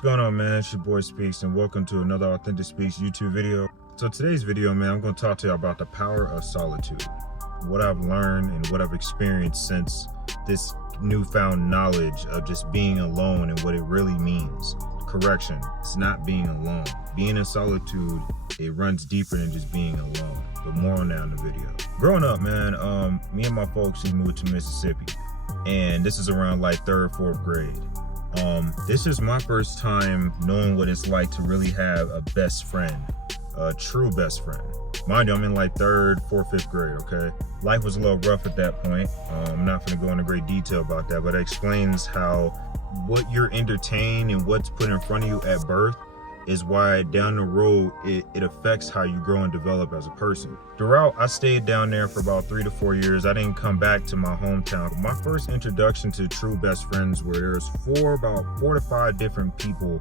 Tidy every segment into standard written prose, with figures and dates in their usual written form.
What's going on, man? It's your boy Speaks, and welcome to another Authentic Speaks YouTube video. So today's video, man, I'm going to talk to you about the power of solitude, what I've learned and what I've experienced since this newfound knowledge of just being alone and what it really means. Correction, it's not being alone. Being in solitude, it runs deeper than just being alone, but more on that in the video. Growing up, man, me and my folks, we moved to Mississippi, and this is around like 3rd, 4th grade. This is my first time knowing what it's like to really have a best friend, a true best friend. Mind you, I'm in like 3rd, 4th, 5th grade, okay? Life was a little rough at that point. I'm not gonna go into great detail about that, but it explains how what you're entertained and what's put in front of you at birth is why down the road it affects how you grow and develop as a person. Throughout, I stayed down there for about 3 to 4 years. I didn't come back to my hometown. My first introduction to true best friends were there's about 4 to 5 different people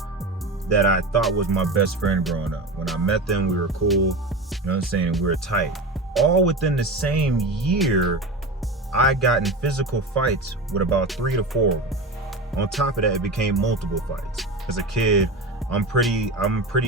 that I thought was my best friend growing up. When I met them, we were cool, you know what I'm saying, we were tight. All within the same year, I got in physical fights with about 3 to 4 of them. On top of that, it became multiple fights. As a kid, I'm pretty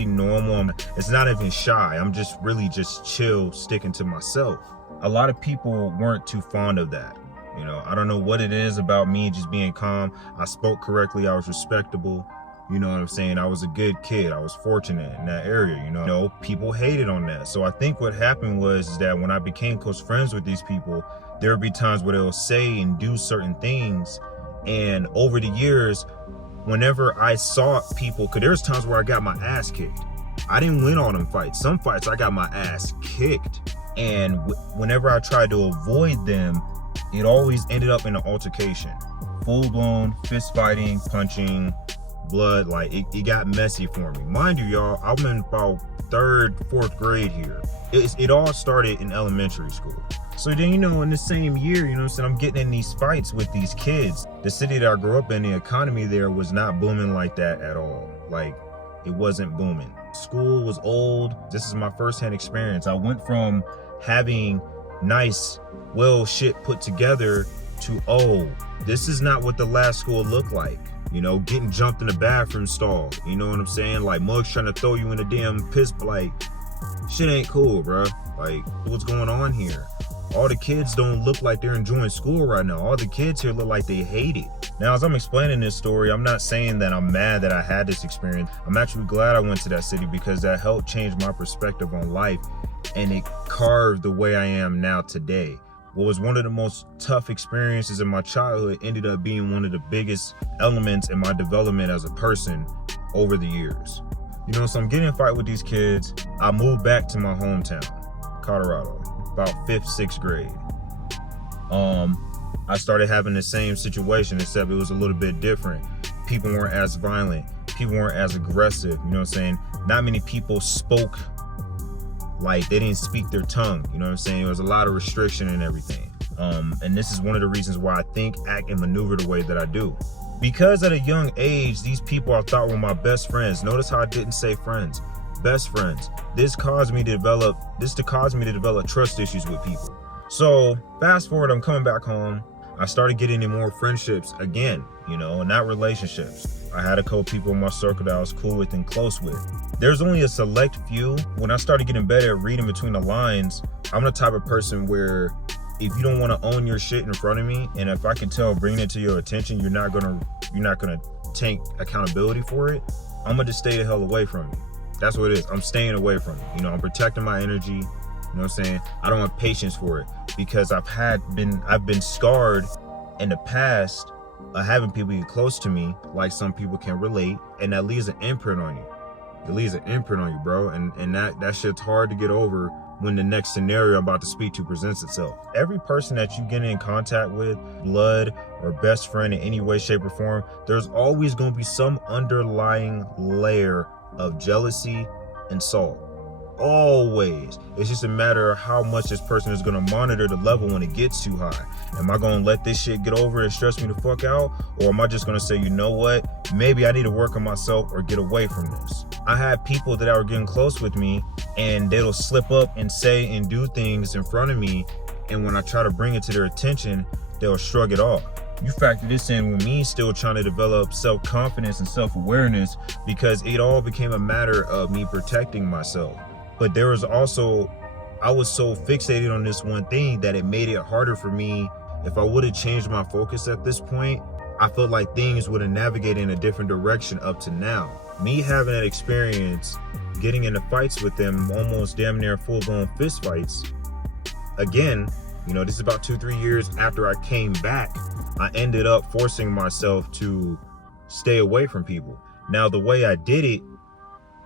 normal. It's not even shy. I'm just really just chill, sticking to myself. A lot of people weren't too fond of that. You know, I don't know what it is about me just being calm. I spoke correctly. I was respectable. You know what I'm saying? I was a good kid. I was fortunate in that area. You know, people hated on that. So I think what happened was that when I became close friends with these people, there would be times where they'll say and do certain things. And over the years, whenever I saw people, because there's times where I got my ass kicked. I didn't win all them fights. Some fights I got my ass kicked. And whenever I tried to avoid them, it always ended up in an altercation. Full-blown fist fighting, punching, blood, like it got messy for me. Mind you, y'all, I'm in about 3rd, 4th grade here. It all started in elementary school. So then, you know, in the same year, you know what I'm saying, I'm getting in these fights with these kids. The city that I grew up in, the economy there was not booming like that at all. Like, it wasn't booming. School was old. This is my firsthand experience. I went from having nice, well shit put together to, oh, this is not what the last school looked like. You know, getting jumped in the bathroom stall. You know what I'm saying? Like, mugs trying to throw you in a damn piss. Like, shit ain't cool, bro. Like, what's going on here? All the kids don't look like they're enjoying school right now. All the kids here look like they hate it. Now, as I'm explaining this story, I'm not saying that I'm mad that I had this experience. I'm actually glad I went to that city because that helped change my perspective on life, and it carved the way I am now today. What was one of the most tough experiences in my childhood ended up being one of the biggest elements in my development as a person over the years. You know, so I'm getting in a fight with these kids. I moved back to my hometown, Colorado, about 5th, 6th grade. I started having the same situation, except it was a little bit different. People weren't as violent. People weren't as aggressive. You know what I'm saying? Not many people spoke like they didn't speak their tongue. You know what I'm saying? There was a lot of restriction and everything. And this is one of the reasons why I think, act, and maneuver the way that I do. Because at a young age, these people I thought were my best friends. Notice how I didn't say friends. Best friends. This caused me to develop trust issues with people. So fast forward, I'm coming back home. I started getting in more friendships again, you know, not relationships. I had a couple people in my circle that I was cool with and close with. There's only a select few. When I started getting better at reading between the lines, I'm the type of person where if you don't want to own your shit in front of me, and if I can tell bringing it to your attention, you're not gonna take accountability for it, I'm gonna just stay the hell away from you. That's what it is. I'm staying away from it. You know, I'm protecting my energy. You know what I'm saying? I don't have patience for it because I've been scarred in the past of having people get close to me, like some people can relate, and that leaves an imprint on you. It leaves an imprint on you, bro. And that shit's hard to get over when the next scenario I'm about to speak to presents itself. Every person that you get in contact with, blood or best friend in any way, shape, or form, there's always gonna be some underlying layer of jealousy and salt. Always. It's just a matter of how much this person is going to monitor the level when it gets too high. Am I going to let this shit get over and stress me the fuck out? Or am I just going to say, you know what? Maybe I need to work on myself or get away from this. I had people that are getting close with me and they'll slip up and say and do things in front of me. And when I try to bring it to their attention, they'll shrug it off. You factor this in with me still trying to develop self-confidence and self-awareness, because it all became a matter of me protecting myself. But there was also, I was so fixated on this one thing that it made it harder for me. If I would have changed my focus at this point, I felt like things would have navigated in a different direction up to now. Me having that experience, getting into fights with them, almost damn near full-blown fist fights. Again, this is about 2-3 years after I came back, I ended up forcing myself to stay away from people. Now, the way I did it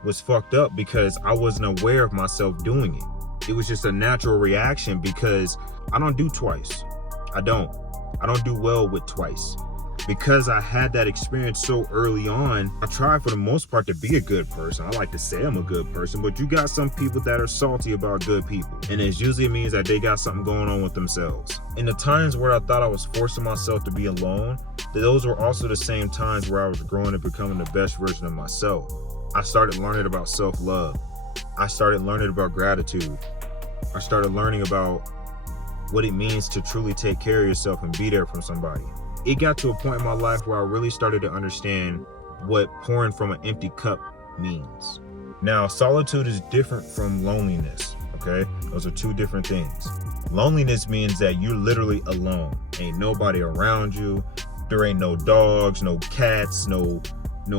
was fucked up because I wasn't aware of myself doing it. It was just a natural reaction because I don't do twice. I don't do well with twice. Because I had that experience so early on, I try for the most part to be a good person. I like to say I'm a good person, but you got some people that are salty about good people. And it usually means that they got something going on with themselves. In the times where I thought I was forcing myself to be alone, those were also the same times where I was growing and becoming the best version of myself. I started learning about self-love. I started learning about gratitude. I started learning about what it means to truly take care of yourself and be there for somebody. It got to a point in my life where I really started to understand what pouring from an empty cup means. Now, solitude is different from loneliness, okay? Those are two different things. Loneliness means that you're literally alone. Ain't nobody around you. There ain't no dogs, no cats, no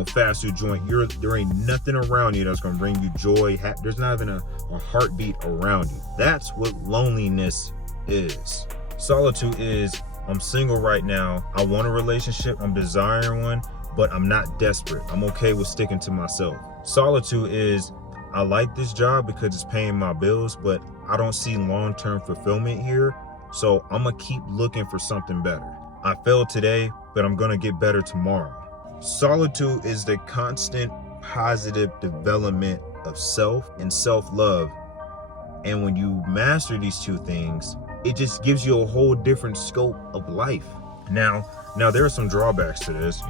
fast food joint. There ain't nothing around you that's gonna bring you joy. There's not even a heartbeat around you. That's what loneliness is. Solitude is, I'm single right now. I want a relationship. I'm desiring one, but I'm not desperate. I'm okay with sticking to myself. Solitude is, I like this job because it's paying my bills, but I don't see long-term fulfillment here. So I'm gonna keep looking for something better. I failed today, but I'm gonna get better tomorrow. Solitude is the constant positive development of self and self-love. And when you master these two things, it just gives you a whole different scope of life. Now there are some drawbacks to this,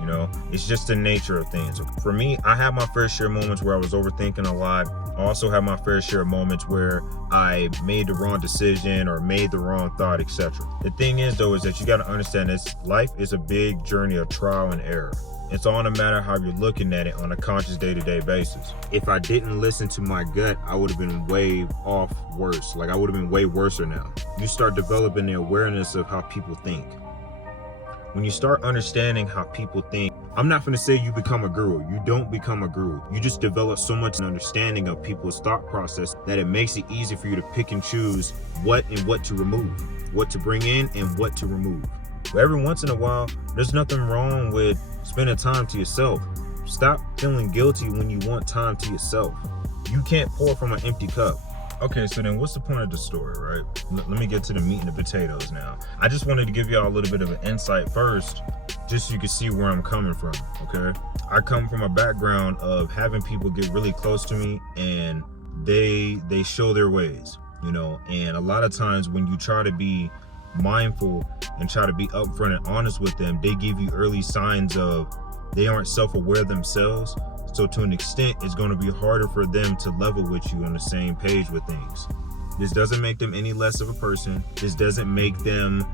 it's just the nature of things. For me, I had my fair share of moments where I was overthinking a lot. I also had my fair share of moments where I made the wrong decision or made the wrong thought, etc. The thing is though, is that you got to understand this life is a big journey of trial and error. It's all in a matter of how you're looking at it on a conscious day-to-day basis. If I didn't listen to my gut, I would have been way off worse. Like I would have been way worse now. You start developing the awareness of how people think. When you start understanding how people think, I'm not going to say you become a guru. You don't become a guru. You just develop so much understanding of people's thought process that it makes it easy for you to pick and choose what to remove, what to bring in and what to remove. But every once in a while, there's nothing wrong with spending time to yourself. Stop feeling guilty when you want time to yourself. You can't pour from an empty cup. Okay, so then what's the point of the story, right? Let me get to the meat and the potatoes now. I just wanted to give y'all a little bit of an insight first, just so you can see where I'm coming from, okay? I come from a background of having people get really close to me and they show their ways, and a lot of times when you try to be mindful and try to be upfront and honest with them, they give you early signs of they aren't self-aware themselves. So to an extent, it's going to be harder for them to level with you on the same page with things. This doesn't make them any less of a person. This doesn't make them,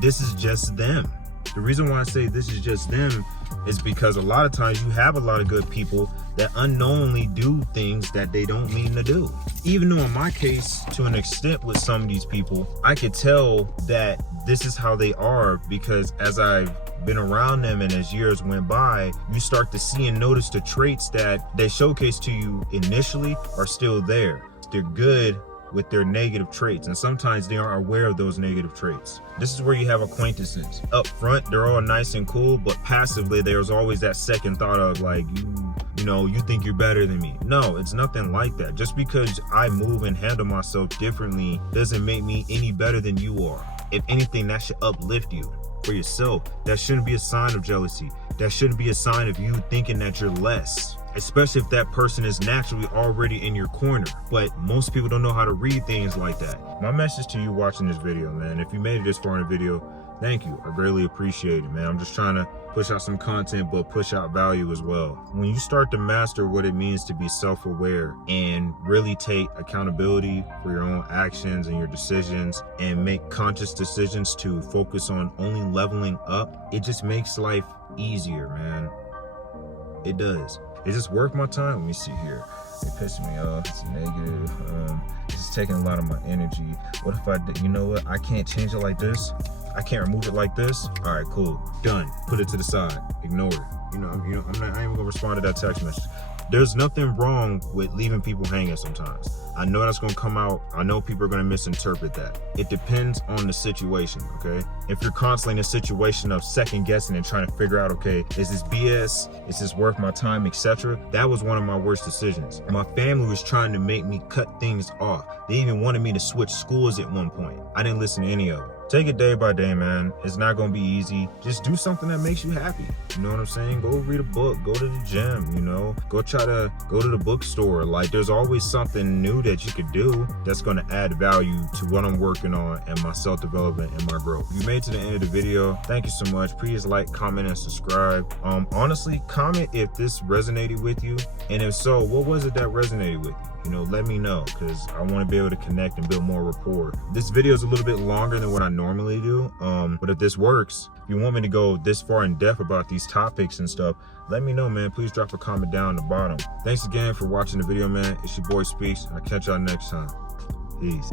this is just them. The reason why I say this is just them is because a lot of times you have a lot of good people that unknowingly do things that they don't mean to do. Even though in my case, to an extent with some of these people, I could tell that this is how they are because as I've been around them and as years went by, you start to see and notice the traits that they showcase to you initially are still there. They're good with their negative traits, and sometimes they aren't aware of those negative traits. This is where you have acquaintances. Up front, they're all nice and cool, but passively, there's always that second thought of like, you think you're better than me. No, it's nothing like that. Just because I move and handle myself differently doesn't make me any better than you are. If anything, that should uplift you for yourself. That shouldn't be a sign of jealousy. That shouldn't be a sign of you thinking that you're less. especially if that person is naturally already in your corner. But most people don't know how to read things like that. My message to you watching this video, man, if you made it this far in the video, thank you. I greatly appreciate it, man. I'm just trying to push out some content, but push out value as well. When you start to master what it means to be self-aware and really take accountability for your own actions and your decisions and make conscious decisions to focus on only leveling up, it just makes life easier, man. It does. Is this worth my time? Let me see here. It pissing me off. It's negative. It's taking a lot of my energy. What if I did? You know what? I can't change it like this. I can't remove it like this. All right, cool. Done. Put it to the side. Ignore it. I ain't even gonna respond to that text message. There's nothing wrong with leaving people hanging sometimes. I know that's gonna come out. I know people are gonna misinterpret that. It depends on the situation, okay? If you're constantly in a situation of second guessing and trying to figure out, okay, is this BS? Is this worth my time, etc.? That was one of my worst decisions. My family was trying to make me cut things off. They even wanted me to switch schools at one point. I didn't listen to any of it. Take it day by day, man. It's not gonna be easy. Just do something that makes you happy. You know what I'm saying? Go read a book, go to the gym, go try to go to the bookstore. Like, there's always something new that you could do that's gonna add value to what I'm working on and my self-development and my growth. If you made it to the end of the video, thank you so much. Please like, comment, and subscribe. Honestly, comment if this resonated with you. And if so, what was it that resonated with you? Let me know, because I want to be able to connect and build more rapport. This video is a little bit longer than what I normally do, but if this works, if you want me to go this far in depth about these topics and stuff, let me know, man. Please drop a comment down the bottom. Thanks again for watching the video, man. It's your boy Speaks. I'll catch y'all next time. Peace.